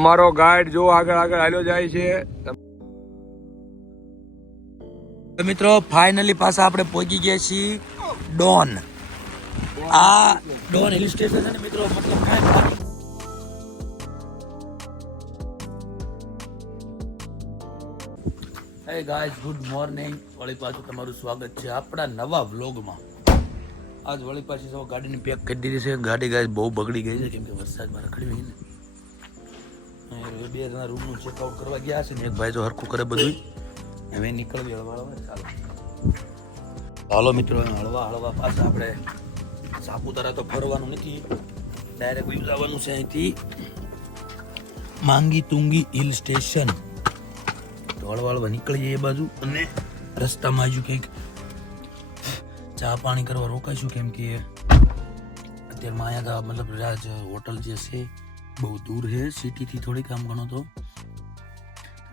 અમારો ગાઈડ જો આગળ આગળ હાલ્યો જાય છે. મિત્રો ફાઇનલી પાછા આપણે પહોંચી ગયા છીએ ડોન. આ ડોન હિલ સ્ટેશન છે ને મિત્રો, મતલબ કાંઈ હે ગાઈઝ, ગુડ મોર્નિંગ. વળી પાછું તમારું સ્વાગત છે આપણા નવા વ્લોગમાં. આજ વળી પાછી સૌ ગાડીની પેક કરી દીધી છે. ગાડી ગાઈઝ બહુ બગડી ગઈ છે કેમ કે વરસાદમાં રખડી ગઈ ને. બે જણા રૂમનું ચેકઆઉટ કરવા ગયા છે ને એક ભાઈ જો હરખું કરે બધું. હવે નીકળવી હળવા હળવા. ચાલો મિત્રો, હળવા હળવા પાછા આપણે સાપુતારા તો ફરવાનું નથી, ડાયરેક્ટ જવાનું છે અહીંથી માંગી તુંગી હિલ સ્ટેશન. હળવા હળવા નીકળી જઈએ એ બાજુ અને રસ્તામાં હજુ કંઈક ચા પાણી કરવા રોકાઈશું કેમ કે અત્યારે માયાગા મતલબ રાજ હોટલ જે છે બહુ દૂર છે સિટીથી થોડીક. આમ ગણો તો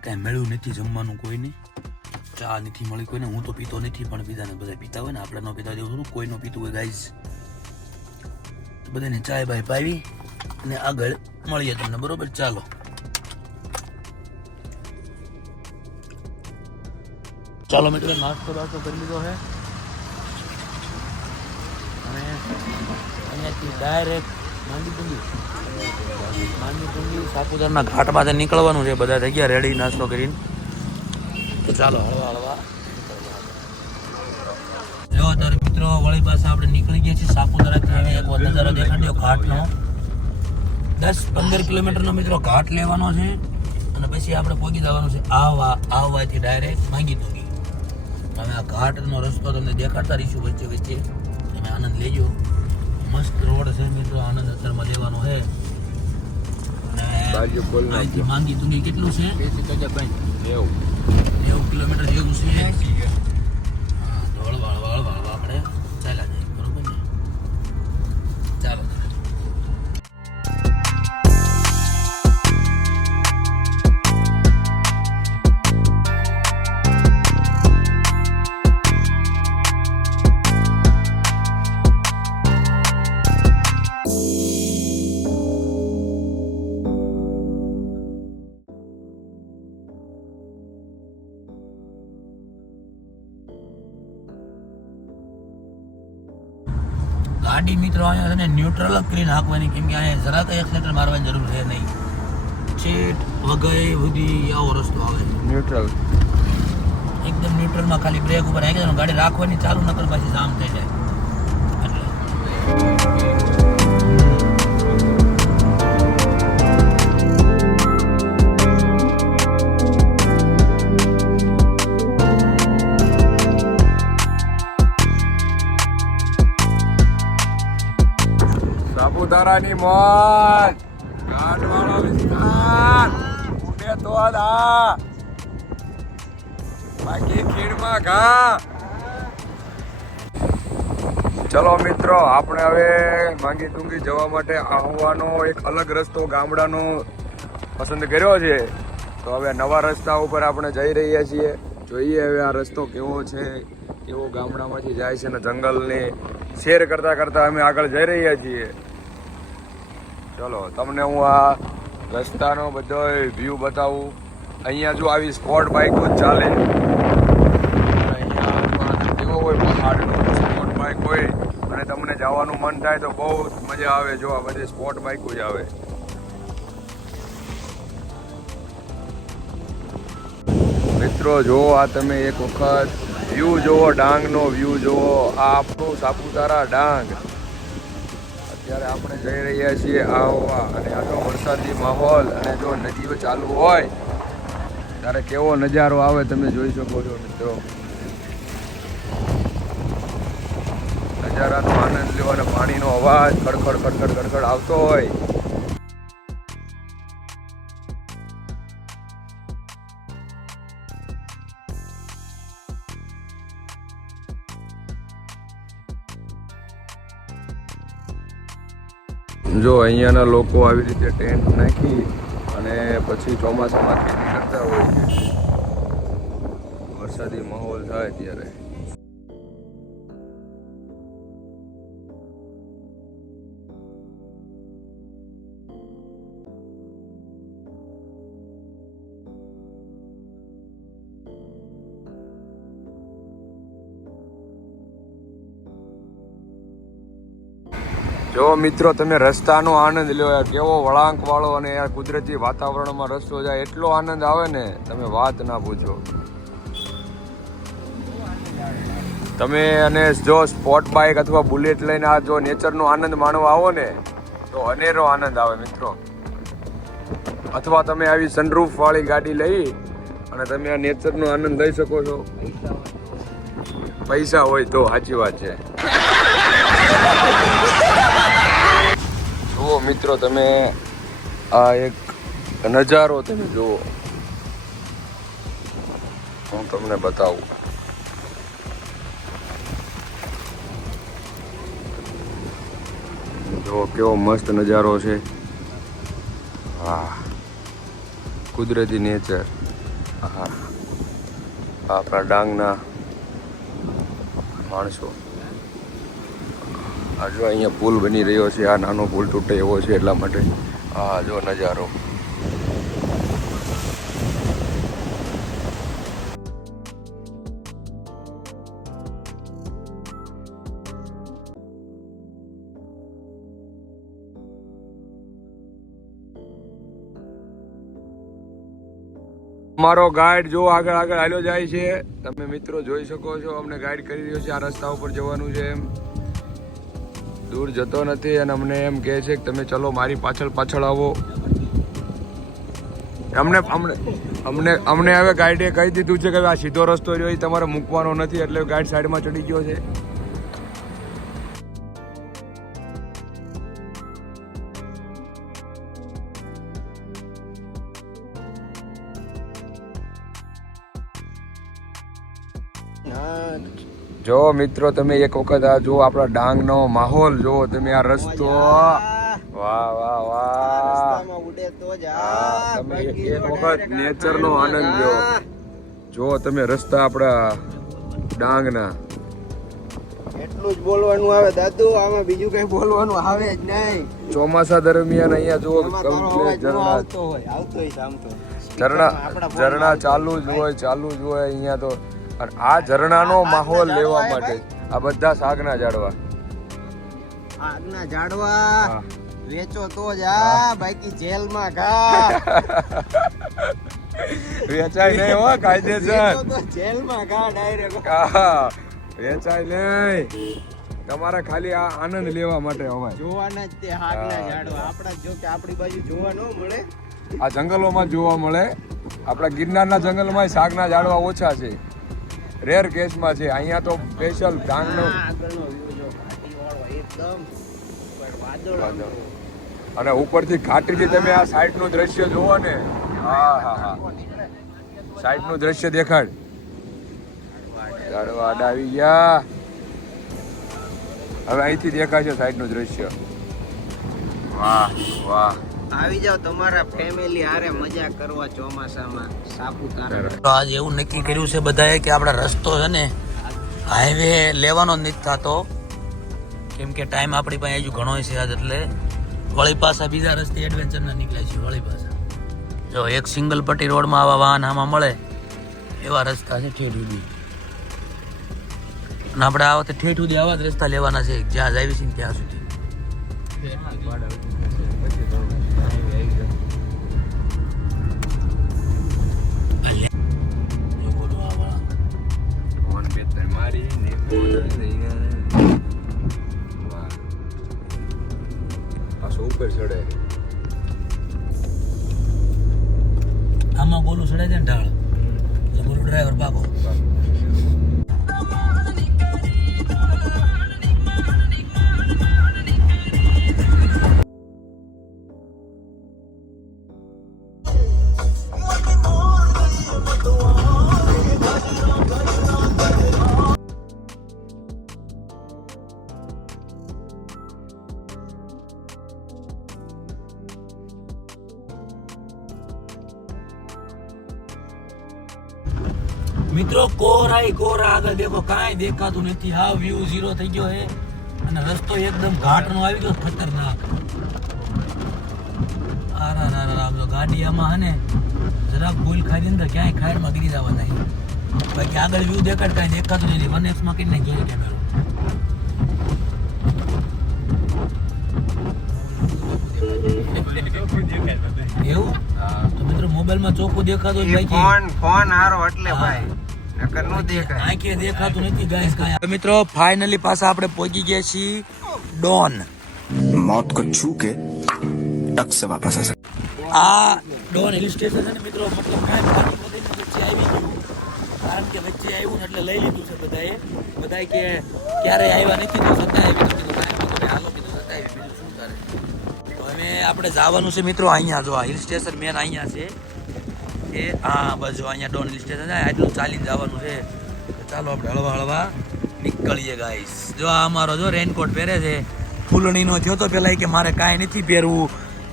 કાંઈ મળ્યું નથી જમવાનું કોઈને, ચા નથી મળી કોઈને. હું તો પીતો નથી પણ બીજાને બધા પીતા હોય ને, આપણે ન પીતા જેવું થોડું કોઈ ન પીતું હોય ગાઈઝ. બધાને ચાય બાય પાવી અને આગળ મળીએ તમને, બરોબર? ચાલો. ચાલો મિત્રો, નાસ્તો બાસ્તો કરી લીધો છે અને અહીંયાથી ડાયરેક્ટ માંગી તુંગી સાપુતારના ઘાટમાંથી નીકળવાનું છે. બધા થઈ ગયા રેડી નાસ્તો કરીને, તો ચાલો હળવા હળવા. જો અત્યારે મિત્રો વળી પાસે આપણે નીકળી ગયા છીએ સાપુતારાથી. હવે એક નજારો દેખાડ્યો ઘાટનો. 10-15 કિલોમીટરનો મિત્રો ઘાટ લેવાનો છે અને પછી આપણે પહોંચી જવાનું છે આવવાથી ડાયરેક્ટ માંગી તુંગી. હવે આ ઘાટનો રસ્તો તમને દેખાડતા રહીશું વચ્ચે વચ્ચે, તમે આનંદ લેજો. મસ્ત રોડ છે મિત્રો, આનંદ અત્યારમાં લેવાનો છે. અહીંથી માંગી તુંગી કેટલું છે? 90 કિલોમીટર જેવું છે. તો હળવા આપણે ચાલ્યા જઈએ, બરોબર ને? ચાલો. ગાડી મિત્રો અહીંયા છે ને ન્યુટ્રલ જ કરીને હાંકવાની કેમ કે અહીંયા જરા કંઈ એક્સિલેટર મારવાની જરૂર છે નહીં. છેટ વગઈ સુધી આવો રસ્તો આવે ન્યુટ્રલ, એકદમ ન્યુટ્રલમાં. ખાલી બ્રેક ઉપર આવી જાય ગાડી રાખવાની ચાલુ ન કર પછી જામ થઈ જાય. સાપુતારાની મોજ, ઘાટવાળો વિસ્તાર, ઉડે તો આ બાકી ખીણમાં ઘા. ચલો મિત્રો, આપણે હવે માંગી તુંગી જવા માટે આવવાનો એક અલગ રસ્તો ગામડાનો પસંદ કર્યો છે. તો હવે નવા રસ્તા ઉપર આપણે જઈ રહ્યા છીએ. જોઈએ હવે આ રસ્તો કેવો છે, કેવો ગામડામાંથી જાય છે ને જંગલની શેર કરતા કરતા અમે આગળ જઈ રહ્યા છીએ. ચલો તમને હું આ રસ્તાનો બધો વ્યૂ બતાવું. અહીંયા જો આવી સ્પોર્ટ બાઇકો જ ચાલે. અહીંયા કેવો હોય પહાડનો સ્પોર્ટ બાઇક હોય અને તમને જવાનું મન થાય તો બહુ મજા આવે. જો આ બધી સ્પોર્ટ બાઇકો જ આવે. મિત્રો જો આ તમે એક વખત વ્યૂ જુઓ, ડાંગનો વ્યૂ જુઓ. આ આપણું સાપુતારા ડાંગ. ત્યારે આપણે જઈ રહ્યા છીએ આવવા અને આ જો વરસાદી માહોલ અને જો નદીઓ ચાલુ હોય ત્યારે કેવો નજારો આવે તમે જોઈ શકો છો મિત્રો. નજારાનો આનંદ લ્યો અને પાણીનો અવાજ ખડખડ ખડખડ ખડખડ આવતો હોય. જો અહીંયાના લોકો આવી રીતે ટેન્ટ નાખી અને પછી ચોમાસામાં ખેતી કરતા હોય છે. વરસાદી માહોલ થાય ત્યારે જો મિત્રો તમે રસ્તાનો આનંદ લ્યો યાર, કેવો વળાંક વાળો અને યાર કુદરતી વાતાવરણમાં રસ્તો જાય, એટલો આનંદ આવે ને તમે વાત ના પૂછો. તમે અને જો સ્પોર્ટ બાઇક અથવા બુલેટ લઈને આ જો નેચરનો આનંદ માણવા આવો ને તો અનેરો આનંદ આવે મિત્રો. અથવા તમે આવી સનરૂફ વાળી ગાડી લઈ અને તમે આ નેચરનો આનંદ લઈ શકો છો. પૈસા હોય તો, સાચી વાત છે. જુઓ મિત્રો તમે આ એક નજારો તમે જુઓ, હું તમને બતાવું. જો કેવો મસ્ત નજારો છે. વાહ, કુદરતી નેચર. હા, આપણા ડાંગના માણસો. આ જો અહીંયા પુલ બની રહ્યો છે, આ નાનો પુલ તૂટે એવો છે એટલા માટે. હા જો નજારો. અમારો ગાઈડ જો આગળ હાલ્યો જાય છે, તમે મિત્રો જોઈ શકો છો. અમને ગાઈડ કરી રહ્યો છે, આ રસ્તા ઉપર જવાનું છે, એમ દૂર જતો નથી અને અમને એમ કહે છે કે તમે ચલો મારી પાછળ આવો. અમને હવે ગાઈડે કહી દીધું છે કે આ સીધો રસ્તો રહ્યો એ તમારે મૂકવાનો નથી, એટલે ગાઈડ સાઈડમાં ચડી ગયો છે. જો મિત્રો તમે એક વખત આ જો આપણા ડાંગનો માહોલ જો તમે, આ રસ્તો. વાહ વાહ વાહ, તમે એક વખત નેચરનો આનંદ લો. જો તમે રસ્તા આપણા ડાંગના. એટલું જ બોલવાનું આવે દાદુ, આમાં બીજું કઈ બોલવાનું આવે જ નહીં. ચોમાસા દરમિયાન અહીંયા જો ઝરણા ચાલુ જ હોય અહીંયા તો. અને આ ઝરણાનો માહોલ લેવા માટે આ બધા શાકના ઝાડવા વેચો તો જ આ, બાકી જેલમાં ઘા. વેચાય નહીં હો, કાયદેસર જેલમાં ઘા ડાયરેક્ટ. વેચાય નહીં, તમારે ખાલી આ આનંદ લેવા માટે હવે જોવાના જ તે શાકના ઝાડવા. આપણા જો કે આપણી બાજુ જોવા ન મળે, આ જંગલોમાં જોવા મળે. આપણા ગિરનારના જંગલમાં શાકના ઝાડવા ઓછા છે, રેર કેસમાં છે. અહીંયા તો સ્પેશિયલ ડાંગનો અને ઉપરથી ઘાટીથી તમે આ સાઈડનું દ્રશ્ય જુઓ ને. હા હા હા, સાઈડનું દ્રશ્ય દેખાડ. ઝાડવા આડા આવી ગયા. હવે અહીંથી દેખાય છે સાઈડનું દ્રશ્ય. વાહ વાહ, આવી જાવ તમારા ફેમિલી હારે મજા કરવા ચોમાસામાં સાપુતારા. આજે એવું નક્કી કર્યું છે બધાએ કે આપણા રસ્તો છે ને હાઈવે લેવાનો જ નથી થતો, કેમ કે ટાઈમ આપણી પાસે હજુ ઘણો છે આજ. એટલે વળી પાછા બીજા રસ્તે એડવેન્ચરના નીકળ્યા છે. વળી પાછા જો એક સિંગલ પટ્ટી રોડમાં આવા વાહન આમાં મળે એવા રસ્તા છે ઠેઠ સુધી. અને આપણે આ વખતે ઠેઠ સુધી આવા જ રસ્તા લેવાના છે, જ્યાં જ આવી છે ત્યાં સુધી. ઉપર ચડે આમાં બોલું ચડે છે ને ઢાળ, એટલે બોલું ડ્રાઈવર પાકો. મિત્રો કોરાઈ કોરા આગળ દેખો, કાંઈ દેખાતું નથી. હા, વ્યૂ ઝીરો થઈ ગયો છે અને રસ્તો એકદમ ઘાટનો આવી ગયો, ખતરનાક. ગાડી આમાં હે ને જરાક ભૂલ ખાઈ અંદર ક્યાંય ખાડમાં ગીરી જવા નહીં. બાકી આગળ વ્યૂ દેખાડ કાંઈ દેખાતું નથી. 1x માં કરીને જોઈએ કેમેરો. એવું તો મિત્રો મોબાઈલમાં ચોખ્ખું દેખાતું હોય ઈ બાકી ફોન હારો એટલે ભાઈ નકર નો દેખાય. આંખે દેખાતું નથી ગાઈસ કાંઈ. મિત્રો ફાઇનલી પાછા આપણે પહોંચી ગયા છીએ ડોન. मौत को छू के टक से वापस आ सकते. આ ડોન હિલ સ્ટેશન છે ને મિત્રો મતલબ કાંઈ પાણી બધીને વચ્ચે આવી ગયું કારણ કે વચ્ચે આવ્યું ને એટલે લઈ લીધું છે બધાએ કે ક્યારેય આવ્યા નથી તો છતાંય આવી કીધું હાલો કીધું છતાંય આવી બીજું શું કરે. તો હવે આપણે જવાનું છે મિત્રો અહીંયા જો આ હિલ સ્ટેશન મેન અહીંયા છે એ હા બસ જો અહીંયા ડોન હિલ સ્ટેશન છે આટલું ચાલીને જવાનું છે. ચાલો આપણે હળવા હળવા નીકળીએ ગાઈસ. જો આ અમારો જો રેનકોટ પહેરે છે ફૂલણીનો થયો તો પેલા કે મારે કાંઈ નથી પહેરવું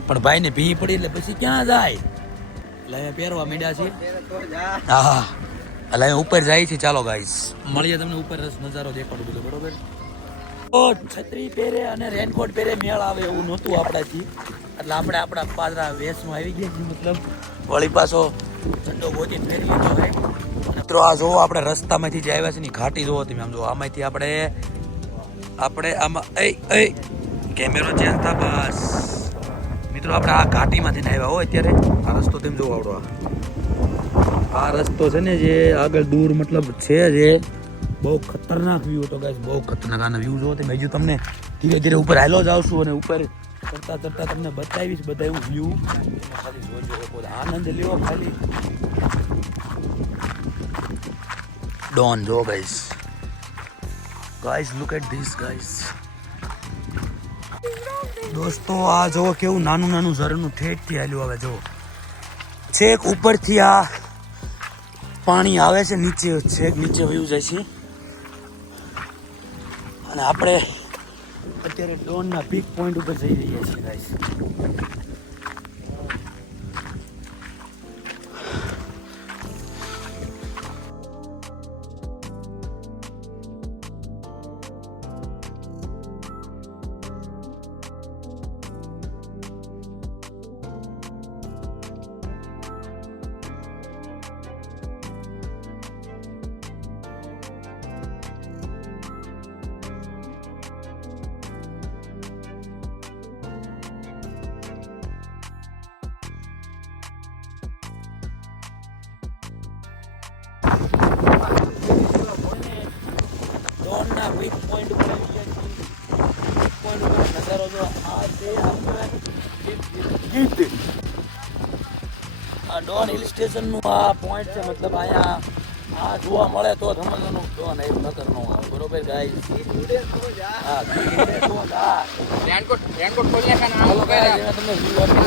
પણ ભાઈને ભી પડી એટલે પછી ક્યાં જાય એટલે હવે પહેરવા માંડ્યા છે. હા એટલે હવે ઉપર જાય છે. ચાલો ગાઈસ મળીએ તમને ઉપર નજારો દેખાડું બધો બરોબર. તો છત્રી પહેરે અને રેનકોટ પહેરે મેળ આવે એવું નહોતું આપણાથી એટલે આપણે આપણા પાદરા વેશમાં આવી ગયા છીએ મતલબ વળી પાછો ઠંડો ગોતી ફેરી લીધો હોય. મિત્રો આ જોવો આપણે રસ્તામાંથી જે આવ્યા છે ને ઘાટી જોવો તમે આમ જો આમાંથી આપણે આમાં એ કેમેરો ચેન્જ થા બસ. મિત્રો આપણે આ ઘાટીમાંથી આવ્યા હોય અત્યારે આ રસ્તો તેમ જોવો આવડો આ રસ્તો છે ને જે આગળ દૂર મતલબ છે જે બહુ ખતરનાક વ્યૂ હતો ગાઈસ બહુ ખતરનાક. આના વ્યૂ જોવો તમે હજુ તમને ધીરે ધીરે ઉપર હાલો જ આવશું અને ઉપર ચડતા ચડતા તમને બતાવીશ બધા એવું વ્યૂ ખાલી જોજો આનંદ લેવો ખાલી. ડોન જો guys look at this guys. દોસ્તો આ જો કેવું નાનું નાનું ઝરણું ઠેઠથી હાલ્યું આવે જો છેક ઉપરથી આ પાણી આવે છે નીચે છેક નીચે વયું જાય છે અને આપણે અત્યારે ડોનના પીક પોઈન્ટ ઉપર જઈ રહ્યા છીએ ગાઈસ. ડોનના પીક પોઈન્ટ ઉપર આવી ગયા છીએ. પીક પોઈન્ટ ઉપર નજારો જો આ છે આ ડોન હિલ સ્ટેશનનું આ પોઈન્ટ છે મતલબ અહીંયા આ જોવા મળે તો સમજવાનું ડોન એ નગર નો આવે બરોબર ગાઈસ. હા રેનકોટ ખોલી નાખા તમને વ્યૂ આપી.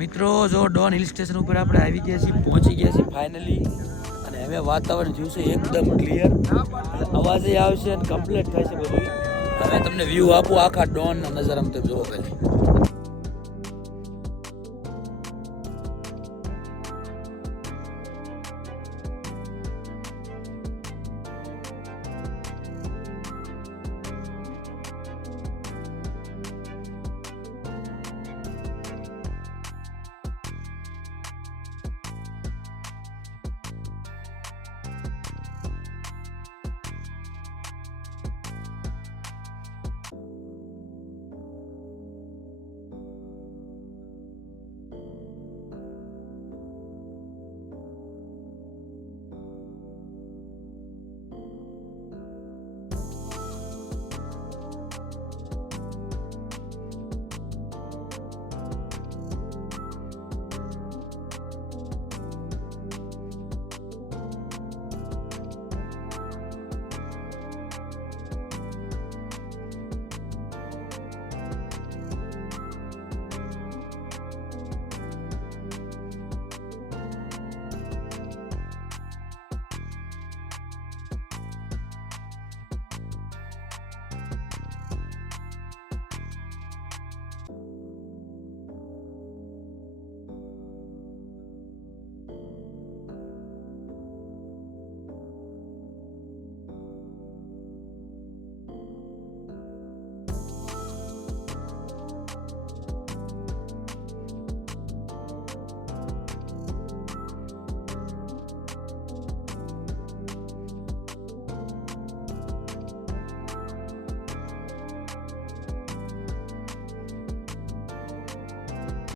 મિત્રો જો ડોન હિલ સ્ટેશન ઉપર આપણે આવી ગયા છીએ પહોંચી ગયા છીએ ફાઇનલી અને હવે વાતાવરણ થયું છે એકદમ ક્લિયર અવાજ આવશે અને કમ્પ્લીટ થાય છે બધું. હવે તમને વ્યૂ આપું આખા ડોનનો નજારા તમે જોવો ખાલી.